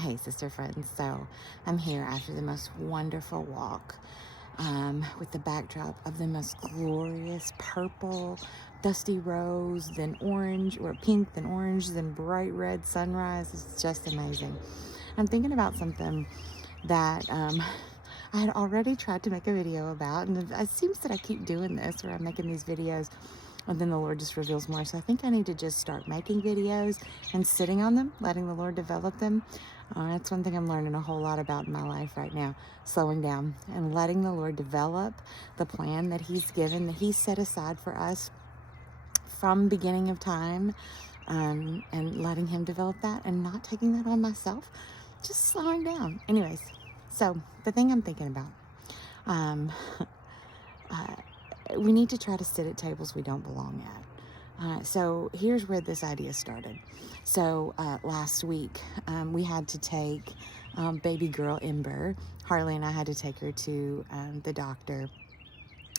Hey, sister friends. So I'm here after the most wonderful walk with the backdrop of the most glorious purple, dusty rose, then orange, or pink, then orange, then bright red sunrise. It's just amazing. I'm thinking about something that I had already tried to make a video about, and it seems that I keep doing this where I'm making these videos and then the Lord just reveals more. So I think I need to just start making videos and sitting on them, letting the Lord develop them. That's one thing I'm learning a whole lot about in my life right now, slowing down and letting the Lord develop the plan that He's given, that He's set aside for us from beginning of time, and letting Him develop that and not taking that on myself, just slowing down. Anyways, so the thing I'm thinking about, um, we need to try to sit at tables we don't belong at. So here's where this idea started. So last week we had to take baby girl Ember. Harley and I had to take her to the doctor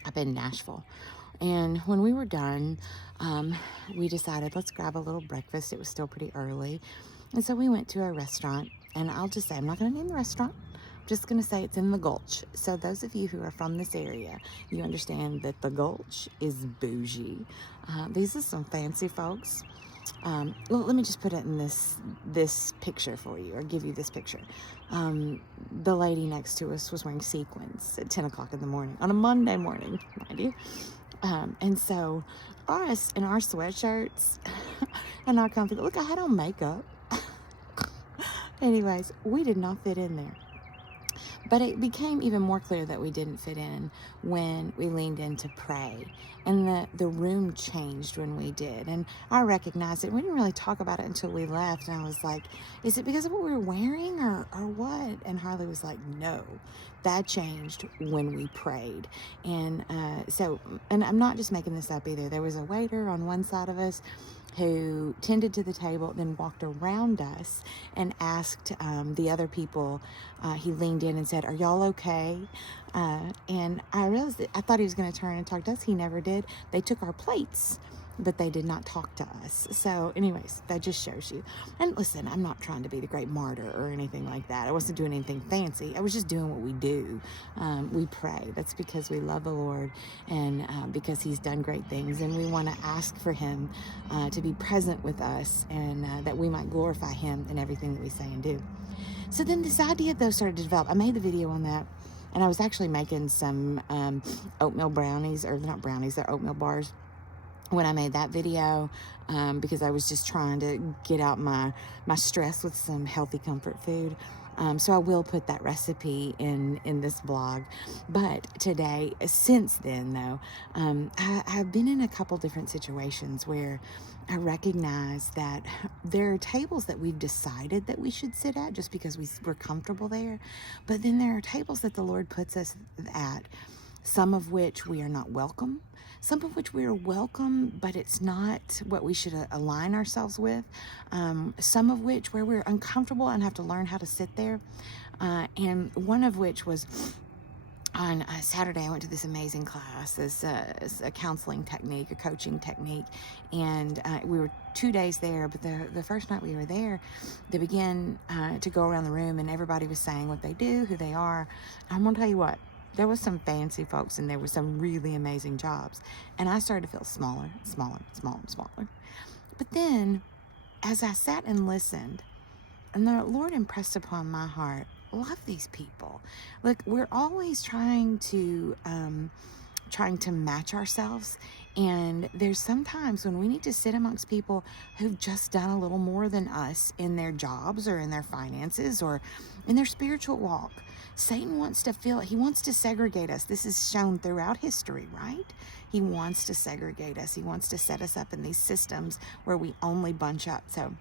up in Nashville. And when we were done, we decided let's grab a little breakfast. It was still pretty early. And so we went to a restaurant. And I'll just say, I'm not going to name the restaurant. I'm just going to say it's in the Gulch. So those of you who are from this area, you understand that the Gulch is bougie. These are some fancy folks. Let me just put it in this picture for you, or give you this picture. The lady next to us was wearing sequins at 10 o'clock in the morning, on a Monday morning, mind you. And so us in our sweatshirts and our comfy, look, I had on makeup. Anyways, we did not fit in there. But it became even more clear that we didn't fit in when we leaned in to pray. And the room changed when we did. And I recognized it. We didn't really talk about it until we left. And I was like, is it because of what we were wearing or what? And Harley was like, no, that changed when we prayed. And and I'm not just making this up either. There was a waiter on one side of us who tended to the table, then walked around us and asked the other people. He leaned in and said, "Are y'all okay?" And I realized that I thought he was going to turn and talk to us. He never did. They took our plates, but they did not talk to us. So anyways, that just shows you. And listen, I'm not trying to be the great martyr or anything like that. I wasn't doing anything fancy. I was just doing what we do. We pray. That's because we love the Lord, and because He's done great things, and we want to ask for Him to be present with us, and that we might glorify Him in everything that we say and do. So then this idea, though, started to develop. I made the video on that, and I was actually making some oatmeal brownies, or not brownies, they're oatmeal bars, when I made that video, because I was just trying to get out my stress with some healthy comfort food. So I will put that recipe in this vlog. But today, since then though, I've been in a couple different situations where I recognize that there are tables that we've decided that we should sit at just because we're comfortable there. But then there are tables that the Lord puts us at, some of which we are not welcome, some of which we are welcome, but it's not what we should align ourselves with, some of which where we're uncomfortable and have to learn how to sit there, and one of which was on Saturday. I went to this amazing class, this a counseling technique, a coaching technique, and we were 2 days there. But the first night we were there, they began to go around the room, and everybody was saying what they do, who they are. I'm gonna tell you what, there was some fancy folks and there were some really amazing jobs, and I started to feel smaller. But then, as I sat and listened, and the Lord impressed upon my heart, love these people. Look, we're always trying to match ourselves, and there's sometimes when we need to sit amongst people who've just done a little more than us in their jobs or in their finances or in their spiritual walk. Satan wants to segregate us. This is shown throughout history, right? He wants to segregate us. He wants to set us up in these systems where we only bunch up. So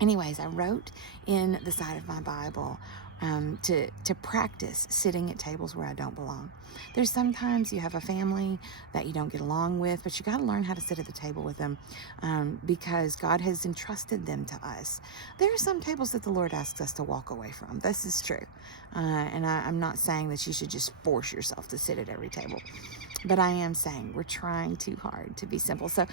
anyways, I wrote in the side of my Bible to practice sitting at tables where I don't belong. There's sometimes you have a family that you don't get along with, but you got to learn how to sit at the table with them, because God has entrusted them to us. There are some tables that the Lord asks us to walk away from. This is true. And I'm not saying that you should just force yourself to sit at every table. But I am saying we're trying too hard to be simple, so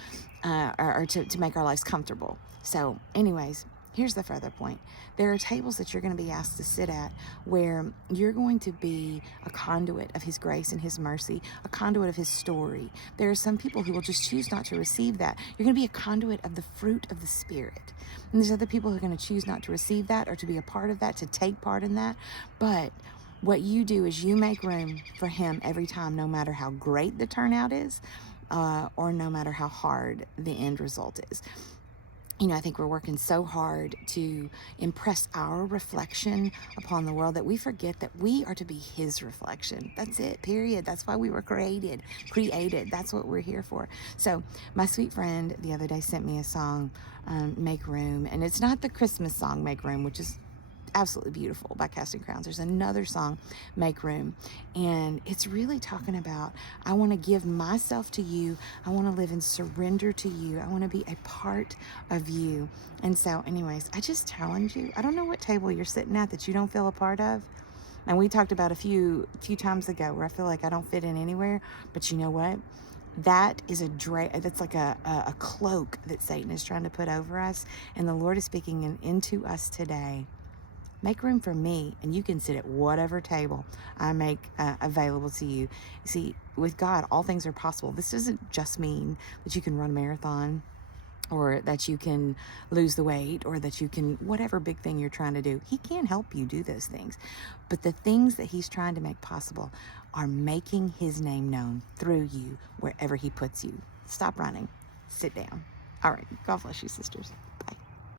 or to make our lives comfortable. So anyways, Here's the further point. There are tables that you're going to be asked to sit at where you're going to be a conduit of His grace and His mercy, a conduit of His story. There are some people who will just choose not to receive that. You're going to be a conduit of the fruit of the Spirit. And there's other people who are going to choose not to receive that or to be a part of that, to take part in that. But what you do is you make room for Him every time, no matter how great the turnout is, or no matter how hard the end result is. I think we're working so hard to impress our reflection upon the world that we forget that we are to be His reflection. That's it, period. That's why we were created. That's what we're here for. So my sweet friend the other day sent me a song, Make Room. And it's not the Christmas song, Make Room, which is absolutely beautiful, by Casting Crowns. There's another song, Make Room, and it's really talking about, I want to give myself to you. I want to live in surrender to you. I want to be a part of you. And so anyways, I just challenge you. I don't know what table you're sitting at that you don't feel a part of. And we talked about a few times ago where I feel like I don't fit in anywhere, but you know what? That is that's like a cloak that Satan is trying to put over us, and the Lord is speaking into us today. Make room for me, and you can sit at whatever table I make available to you. See, with God, all things are possible. This doesn't just mean that you can run a marathon, or that you can lose the weight, or that you can, whatever big thing you're trying to do. He can help you do those things. But the things that He's trying to make possible are making His name known through you wherever He puts you. Stop running. Sit down. All right. God bless you, sisters.